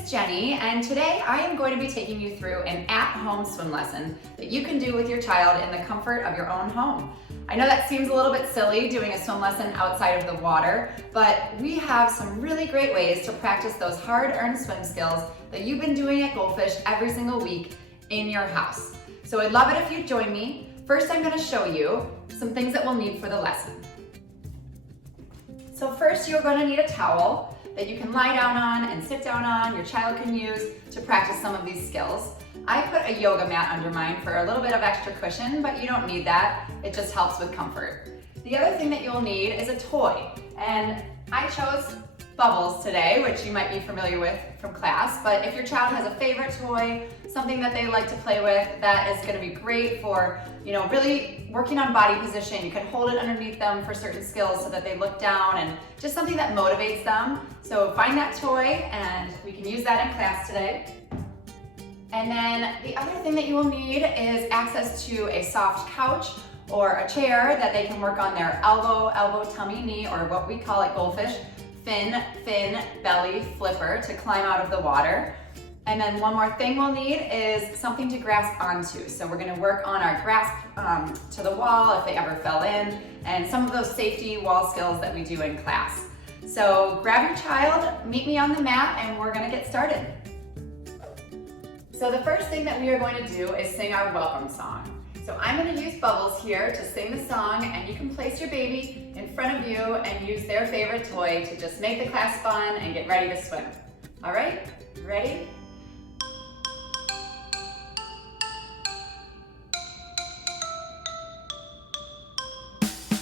is Jenny, and today I am going to be taking you through an at-home swim lesson that you can do with your child in the comfort of your own home. I know that seems a little bit silly doing a swim lesson outside of the water, but we have some really great ways to practice those hard-earned swim skills that you've been doing at Goldfish every single week in your house. So I'd love it if you'd join me. First, I'm going to show you some things that we'll need for the lesson. So first, you're going to need a towel that you can lie down on and sit down on, your child can use to practice some of these skills. I put a yoga mat under mine for a little bit of extra cushion, but you don't need that. It just helps with comfort. The other thing that you'll need is a toy, and I chose Bubbles today, which you might be familiar with from class, but if your child has a favorite toy, something that they like to play with, that is going to be great for, really working on body position. You can hold it underneath them for certain skills so that they look down, and just something that motivates them. So find that toy and we can use that in class today. And then the other thing that you will need is access to a soft couch or a chair that they can work on their elbow, tummy, knee, or what we call at Goldfish, fin, belly, flipper to climb out of the water. And then one more thing we'll need is something to grasp onto. So we're gonna work on our grasp to the wall if they ever fell in, and some of those safety wall skills that we do in class. So grab your child, meet me on the mat, and we're gonna get started. So the first thing that we are going to do is sing our welcome song. So I'm going to use Bubbles here to sing the song, and you can place your baby in front of you and use their favorite toy to just make the class fun and get ready to swim. All right, ready?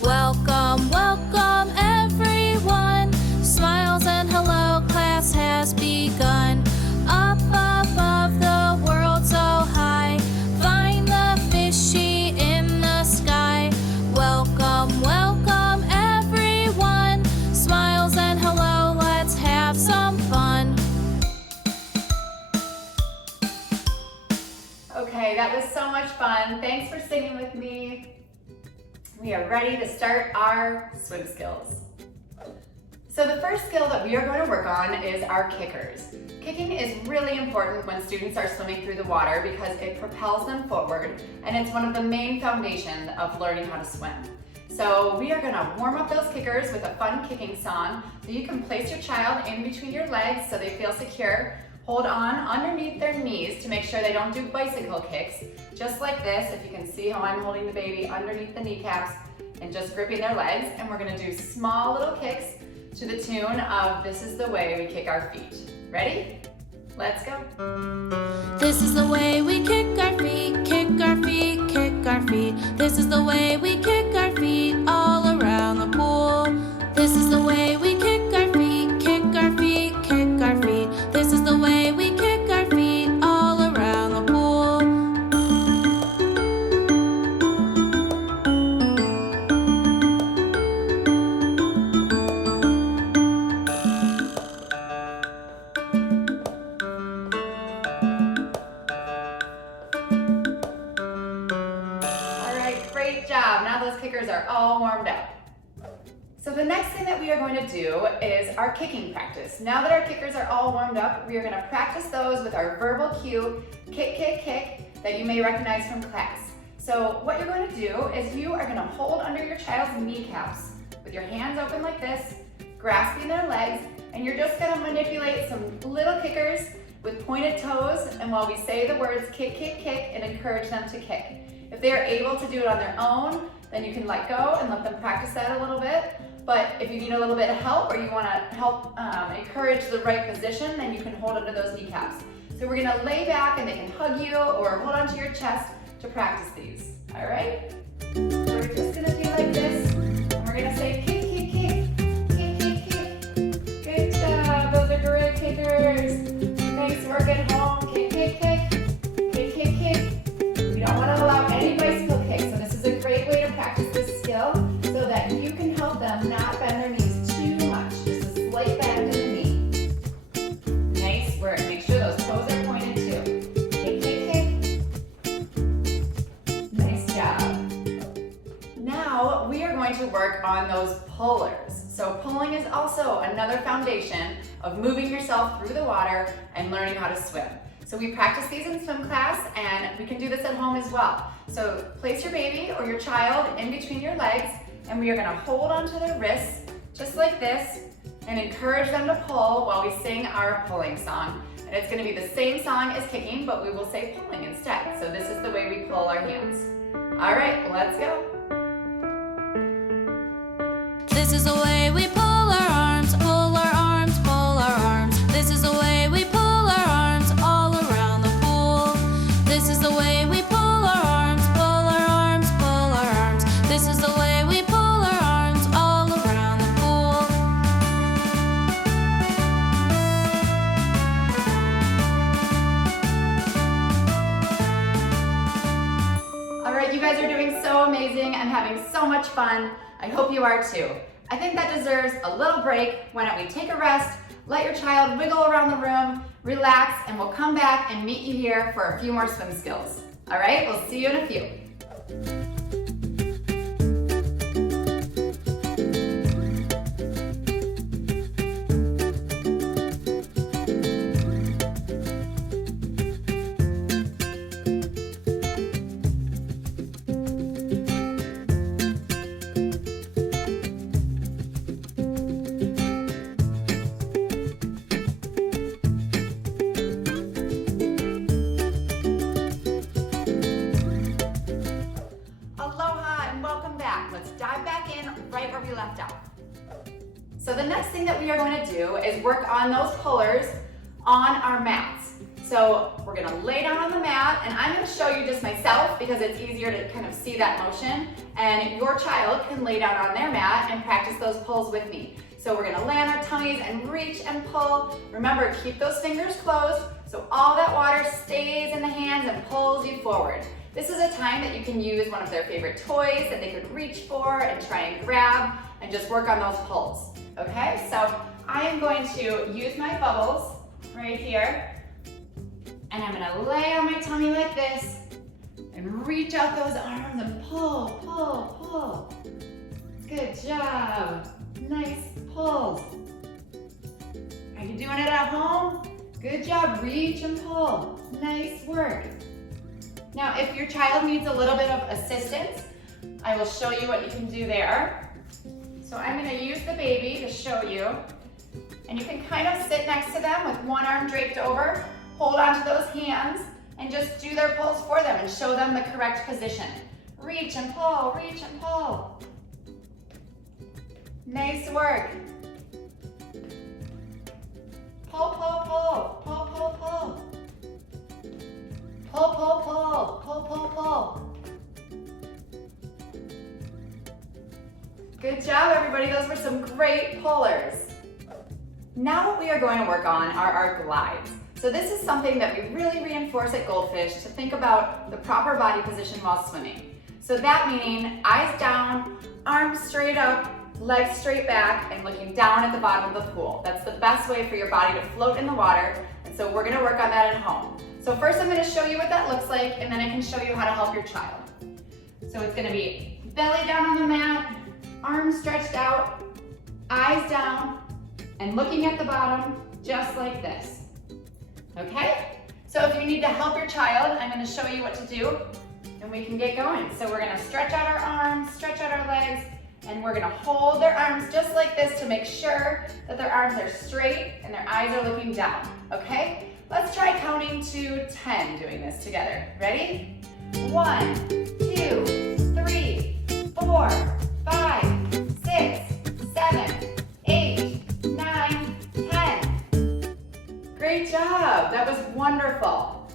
Welcome, welcome everyone. Smiles and hello, class has begun. Up above the world so high, find the fishy in the sky. Welcome, welcome everyone. Smiles and hello, let's have some fun. Okay, that was so much fun. Thanks for singing with me. We are ready to start our swim skills. So the first skill that we are going to work on is our kickers. Kicking is really important when students are swimming through the water because it propels them forward, and it's one of the main foundations of learning how to swim. So we are going to warm up those kickers with a fun kicking song. So you can place your child in between your legs so they feel secure. Hold on underneath their knees to make sure they don't do bicycle kicks. Just like this, if you can see how I'm holding the baby underneath the kneecaps and just gripping their legs. And we're going to do small little kicks to the tune of This Is the Way We Kick Our Feet. Ready? Let's go. This is the way we kick our feet, kick our feet, kick our feet. This is the way we kick our feet all around the pool. This is the way we kick our feet, kick our feet, kick our feet. This is the way we kick our feet all around the pool. Great job. Now those kickers are all warmed up. So the next thing that we are going to do is our kicking practice. Now that our kickers are all warmed up, we are going to practice those with our verbal cue, kick, kick, kick, that you may recognize from class. So what you're going to do is you are going to hold under your child's kneecaps with your hands open like this, grasping their legs, and you're just going to manipulate some little kickers with pointed toes, and while we say the words kick, kick, kick, and encourage them to kick. If they are able to do it on their own, then you can let go and let them practice that a little bit. But if you need a little bit of help, or you want to help encourage the right position, then you can hold under those kneecaps. So we're going to lay back and they can hug you or hold onto your chest to practice these. All right? So we're just going to do like this, and we're going to say kick, kick, kick, kick, kick, kick. Good job. Those are great kickers. Nice work at home. Kick, kick, kick, kick, kick, kick. We don't want to allow any bicycle kicks, so this is a great way to practice this skill so that you can help them not bend their knees too much. Just a slight bend in the knee. Nice work. Make sure those toes are pointed too. Kick, kick, kick. Nice job. Now we are going to work work on those pullers. So pulling is also another foundation of moving yourself through the water and learning how to swim. So we practice these in swim class, and we can do this at home as well. So place your baby or your child in between your legs, and we are gonna hold onto their wrists just like this and encourage them to pull while we sing our pulling song. And it's gonna be the same song as kicking, but we will say pulling instead. So this is the way we pull our hands. All right, let's go. This is the way we pull our arms, pull our arms, pull our arms. This is the way we pull our arms all around the pool. This is the way we pull our arms, pull our arms, pull our arms. This is the way we pull our arms all around the pool. All right, you guys are doing so amazing. I'm having so much fun. I hope you are too. I think that deserves a little break. Why don't we take a rest, let your child wiggle around the room, relax, and we'll come back and meet you here for a few more swim skills. All right, we'll see you in a few. Right where we left off. So the next thing that we are going to do is work on those pullers on our mats. So we're going to lay down on the mat, and I'm going to show you just myself because it's easier to kind of see that motion, and your child can lay down on their mat and practice those pulls with me. So we're going to lay on our tummies and reach and pull. Remember, keep those fingers closed so all that water stays in the hands and pulls you forward. This is a time that you can use one of their favorite toys that they could reach for and try and grab and just work on those pulls, okay? So I am going to use my bubbles right here, and I'm gonna lay on my tummy like this and reach out those arms and pull, pull, pull. Good job, nice pulls. Are you doing it at home? Good job, reach and pull, nice work. Now, if your child needs a little bit of assistance, I will show you what you can do there. So I'm going to use the baby to show you. And you can kind of sit next to them with one arm draped over, hold onto those hands, and just do their pulls for them and show them the correct position. Reach and pull, reach and pull. Nice work. Pull, pull, pull, pull, pull, pull. Pull, pull, pull, pull, pull, pull. Good job, everybody. Those were some great pullers. Now what we are going to work on are our glides. So this is something that we really reinforce at Goldfish to think about the proper body position while swimming. So that meaning eyes down, arms straight up, legs straight back, and looking down at the bottom of the pool. That's the best way for your body to float in the water, and so we're going to work on that at home. So first I'm going to show you what that looks like, and then I can show you how to help your child. So it's going to be belly down on the mat, arms stretched out, eyes down, and looking at the bottom just like this. Okay? So if you need to help your child, I'm going to show you what to do, and we can get going. So we're going to stretch out our arms, stretch out our legs, and we're going to hold their arms just like this to make sure that their arms are straight and their eyes are looking down. Okay? Let's try counting to 10 doing this together. Ready? 1, 2, 3, 4, 5, 6, 7, 8, 9, 10. Great job. That was wonderful.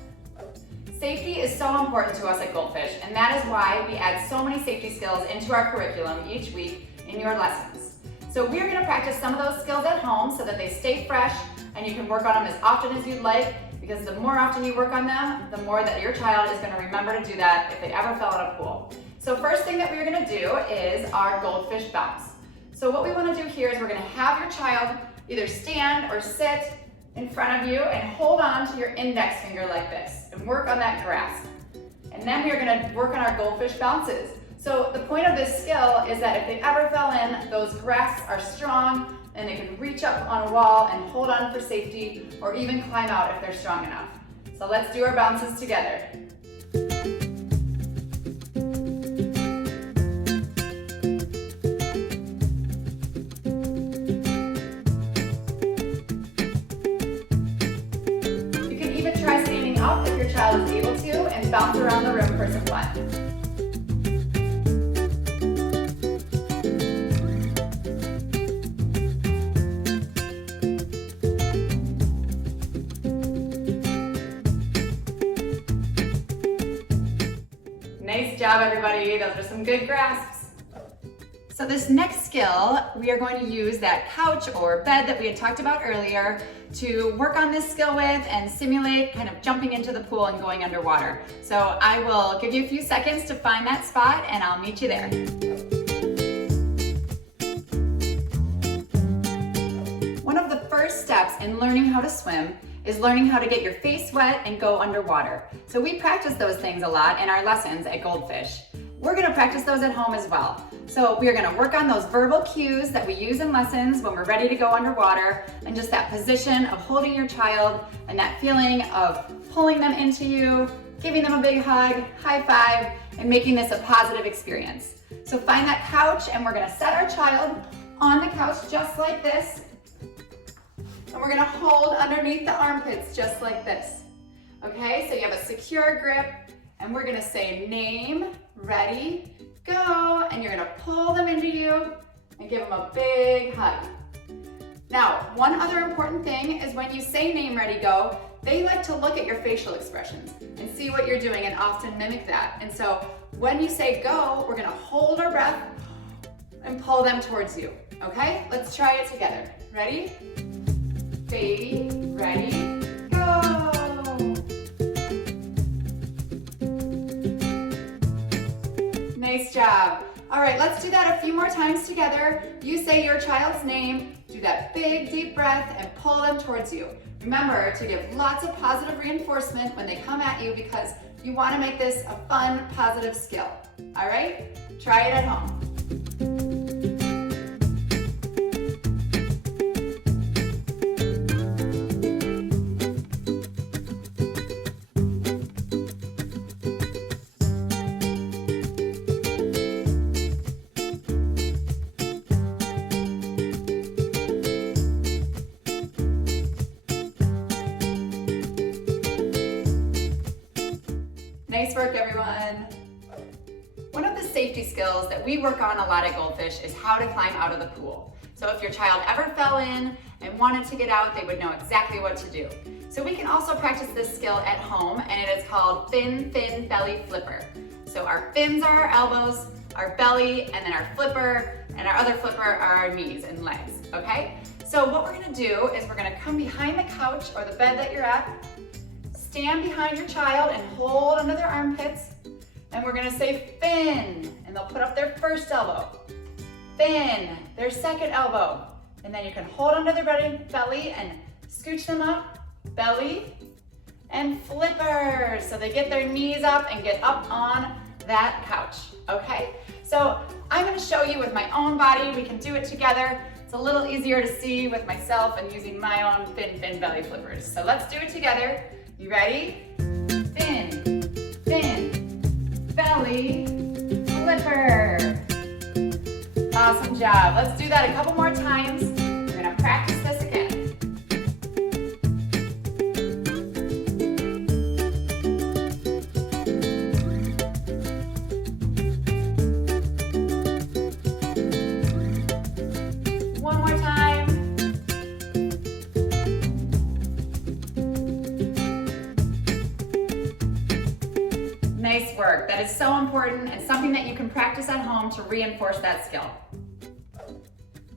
Safety is so important to us at Goldfish, and that is why we add so many safety skills into our curriculum each week in your lessons. So we're going to practice some of those skills at home so that they stay fresh, and you can work on them as often as you'd like, because the more often you work on them, the more that your child is going to remember to do that if they ever fell in a pool. So first thing that we're going to do is our goldfish bounce. So what we want to do here is we're going to have your child either stand or sit in front of you and hold on to your index finger like this and work on that grasp. And then we are going to work on our goldfish bounces. So the point of this skill is that if they ever fell in, those grasps are strong and they can reach up on a wall and hold on for safety or even climb out if they're strong enough. So let's do our bounces together. You can even try standing up if your child is able to and bounce around the room for some fun. Nice job, everybody. Those are some good grasps. So this next skill, we are going to use that couch or bed that we had talked about earlier to work on this skill with and simulate kind of jumping into the pool and going underwater. So I will give you a few seconds to find that spot and I'll meet you there. One of the first steps in learning how to swim is learning how to get your face wet and go underwater. So we practice those things a lot in our lessons at Goldfish. We're gonna practice those at home as well. So we are gonna work on those verbal cues that we use in lessons when we're ready to go underwater, and just that position of holding your child and that feeling of pulling them into you, giving them a big hug, high five, and making this a positive experience. So find that couch and we're gonna set our child on the couch just like this. And we're gonna hold underneath the armpits just like this. Okay, so you have a secure grip and we're gonna say name, ready, go, and you're gonna pull them into you and give them a big hug. Now, one other important thing is when you say name, ready, go, they like to look at your facial expressions and see what you're doing and often mimic that. And so when you say go, we're gonna hold our breath and pull them towards you, okay? Let's try it together. Ready? Baby, ready, go! Nice job. All right, let's do that a few more times together. You say your child's name, do that big deep breath and pull them towards you. Remember to give lots of positive reinforcement when they come at you because you want to make this a fun, positive skill. All right, try it at home. Nice work, everyone. One of the safety skills that we work on a lot at Goldfish is how to climb out of the pool. So if your child ever fell in and wanted to get out, they would know exactly what to do. So we can also practice this skill at home, and it is called fin, fin, belly flipper. So our fins are our elbows, our belly, and then our flipper, and our other flipper are our knees and legs, okay? So what we're gonna do is we're gonna come behind the couch or the bed that you're at, stand behind your child and hold under their armpits, and we're gonna say fin, and they'll put up their first elbow, fin, their second elbow, and then you can hold under their belly and scooch them up, belly, and flippers, so they get their knees up and get up on that couch, okay? So I'm gonna show you with my own body. We can do it together. It's a little easier to see with myself and using my own fin, fin, belly flippers. So let's do it together. You ready? Fin, fin, belly, flipper. Awesome job. Let's do that a couple more times. We're gonna practice this again. One more time. Nice work. That is so important and something that you can practice at home to reinforce that skill.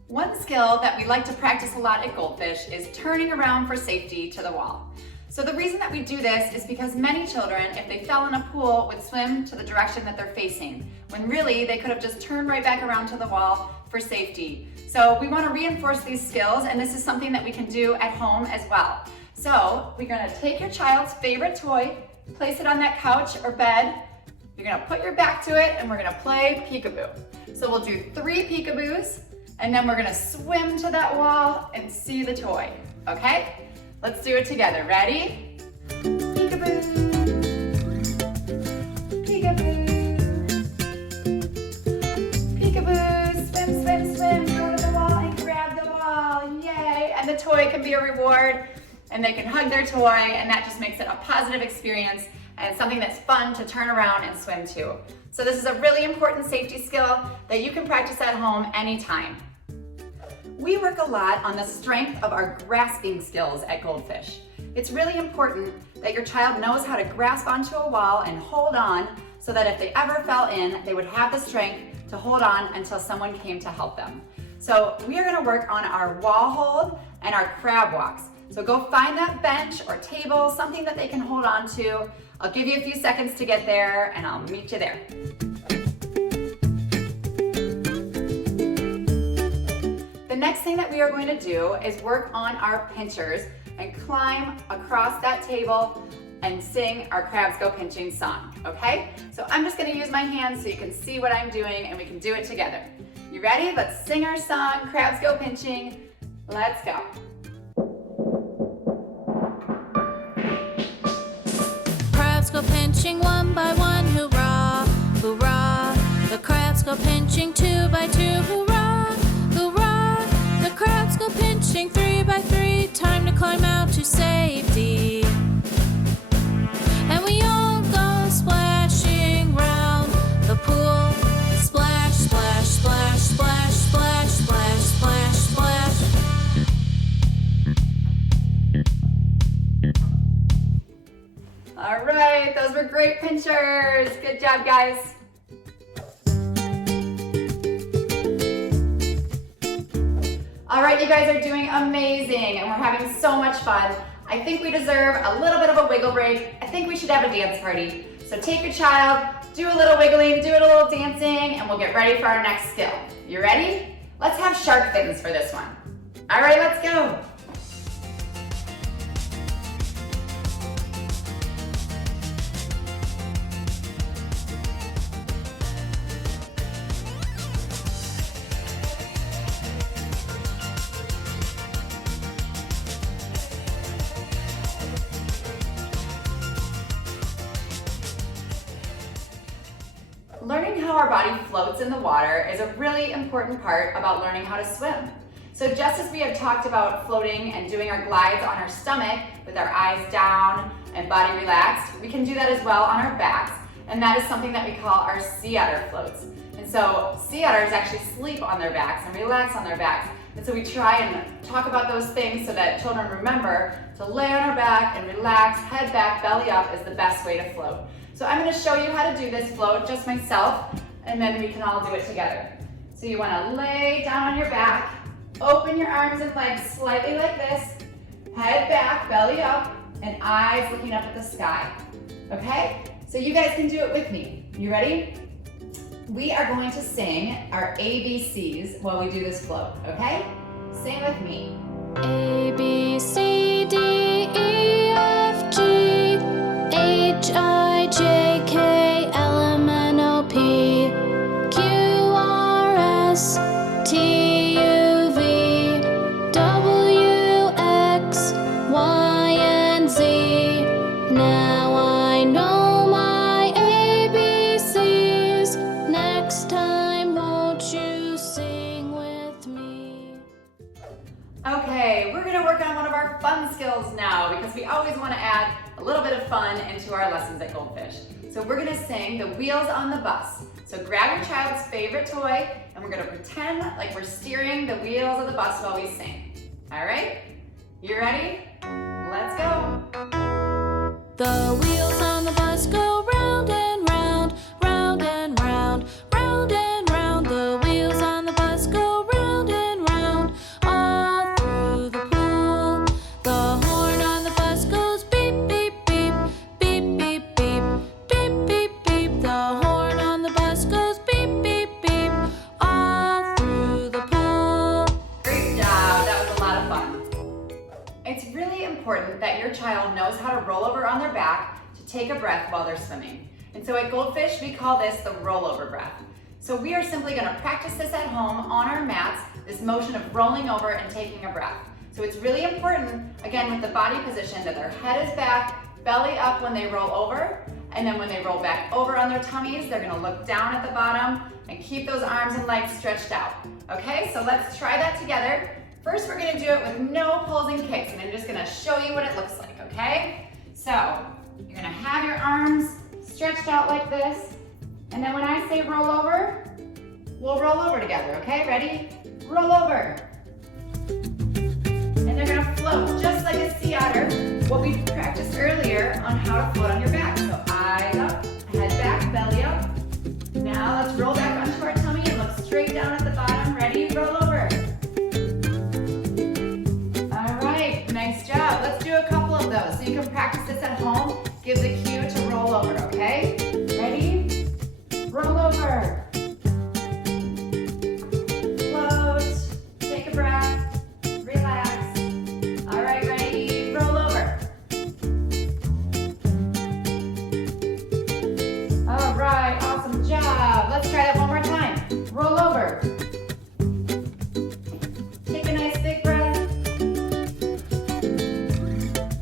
One skill that we like to practice a lot at Goldfish is turning around for safety to the wall. So the reason that we do this is because many children, if they fell in a pool, would swim to the direction that they're facing, when really they could have just turned right back around to the wall for safety. So we want to reinforce these skills, and this is something that we can do at home as well. So we're going to take your child's favorite toy, place it on that couch or bed, You're gonna put your back to it and we're gonna play peekaboo. So we'll do 3 peekaboos and then we're gonna swim to that wall and see the toy, okay? Let's do it together. Ready? Peekaboo, peekaboo, peekaboo, swim, swim, swim, go to the wall and grab the wall, yay! And the toy can be a reward and they can hug their toy and that just makes it a positive experience and something that's fun to turn around and swim to. So this is a really important safety skill that you can practice at home anytime. We work a lot on the strength of our grasping skills at Goldfish. It's really important that your child knows how to grasp onto a wall and hold on so that if they ever fell in, they would have the strength to hold on until someone came to help them. So we are gonna work on our wall hold and our crab walks. So go find that bench or table, something that they can hold on to. I'll give you a few seconds to get there and I'll meet you there. The next thing that we are going to do is work on our pinchers and climb across that table and sing our Crabs Go Pinching song, okay? So I'm just gonna use my hands so you can see what I'm doing and we can do it together. You ready? Let's sing our song, Crabs Go Pinching. Let's go. Crabs go pinching 1 by 1, hurrah, hurrah. The crabs go pinching 2 by 2, hurrah, hurrah. The crabs go pinching 3 by 3, time to climb out to safety. And we all go splashing round the pool. Splash, splash, splash, splash, splash, splash, splash, splash. All right, those were great pinchers. Good job, guys. All right, you guys are doing amazing and we're having so much fun. I think we deserve a little bit of a wiggle break. I think we should have a dance party. So take your child, do a little wiggling, do a little dancing, and we'll get ready for our next skill. You ready? Let's have shark fins for this one. All right, let's go. Learning how our body floats in the water is a really important part about learning how to swim. So just as we have talked about floating and doing our glides on our stomach with our eyes down and body relaxed, we can do that as well on our backs, and that is something that we call our sea otter floats. And so sea otters actually sleep on their backs and relax on their backs. And so we try and talk about those things so that children remember to lay on our back and relax, head back, belly up is the best way to float. So I'm going to show you how to do this float, just myself, and then we can all do it together. So you want to lay down on your back, open your arms and legs slightly like this, head back, belly up, and eyes looking up at the sky. Okay? So you guys can do it with me. You ready? We are going to sing our ABCs while we do this float, okay? Sing with me. A, B, C, D, E, F, G, H, I, J, K, L, M, N, O, P, Q, R, S, T, U, V, W, X, Y, and Z. Now I know my ABCs. Next time, won't you sing with me? Okay, we're gonna work on one of our fun skills now because we always wanna add a little bit of fun into our lessons at Goldfish. So we're gonna sing the Wheels on the Bus. So grab your child's favorite toy and we're gonna pretend like we're steering the wheels of the bus while we sing. All right? You ready? Let's go. The wheels on the bus go round and round, round and round, round and round. The wheels on the bus go round and round, all through the pool. The horn on the bus goes beep, beep, beep, beep, beep, beep, beep, beep, beep. The horn on the bus goes beep, beep, beep, all through the pool. Great job, that was a lot of fun. It's really important that your child knows how to roll over on their back to take a breath while they're swimming. And so at Goldfish, we call this the rollover breath. So we are simply going to practice this at home on our mats, this motion of rolling over and taking a breath. So it's really important, again, with the body position, that their head is back, belly up when they roll over, and then when they roll back over on their tummies, they're going to look down at the bottom and keep those arms and legs stretched out. Okay, so let's try that together. First, we're going to do it with no pulls and kicks, and I'm just going to show you what it looks like, okay? So you're going to have your arms stretched out like this, and then when I say roll over, we'll roll over together, okay? Ready? Roll over. And they're gonna float just like a sea otter, what we practiced earlier on how to float on your back. So eyes up, head back, belly up. Now let's roll back onto our tummy and look straight down at the bottom. Ready? Roll over. All right, nice job. Let's do a couple of those. So you can practice this at home. Give the cue to roll over, okay? Ready? Roll over. Float. Take a breath. Relax. All right, ready? Roll over. All right, awesome job. Let's try that one more time. Roll over. Take a nice big breath.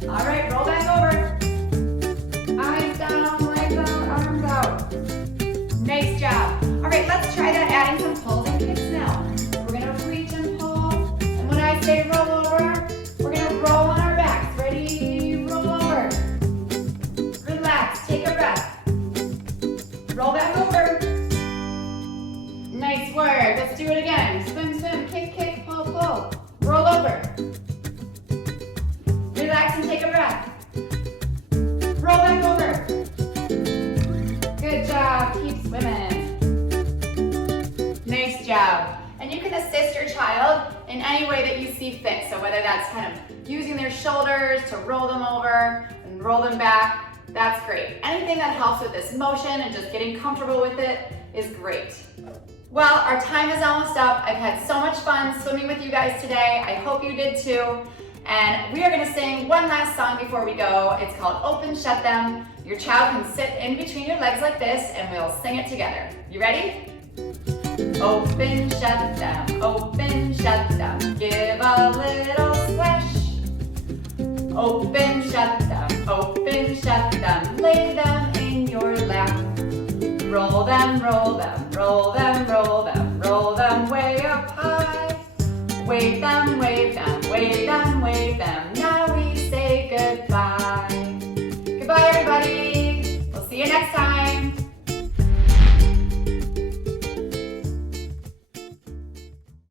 All right, roll back over. Eyes down, legs out, arms out. Nice job. All right, let's try that adding some pulls and kicks now. We're gonna reach and pull, and when I say roll over, we're gonna roll on our backs. Ready? Roll over. Relax, take a breath. Roll back over. Nice work. Let's do it again. Swim, swim, kick, kick, pull, pull. Roll over. Relax and take a breath. Roll back over. Good job. Keep swimming. Nice job. And you can assist your child in any way that you see fit. So whether that's kind of using their shoulders to roll them over and roll them back, that's great. Anything that helps with this motion and just getting comfortable with it is great. Well, our time is almost up. I've had so much fun swimming with you guys today. I hope you did too. And we are gonna sing one last song before we go. It's called Open, Shut Them. Your child can sit in between your legs like this and we'll sing it together. You ready? Open, shut them, open, shut them. Give a little splash. Open, shut them, open, shut them. Lay them in your lap. Roll them, roll them, roll them, roll them. Roll them way up high. Wave them, wave them, wave them, wave them. Now we say goodbye. Goodbye, everybody. We'll see you next time.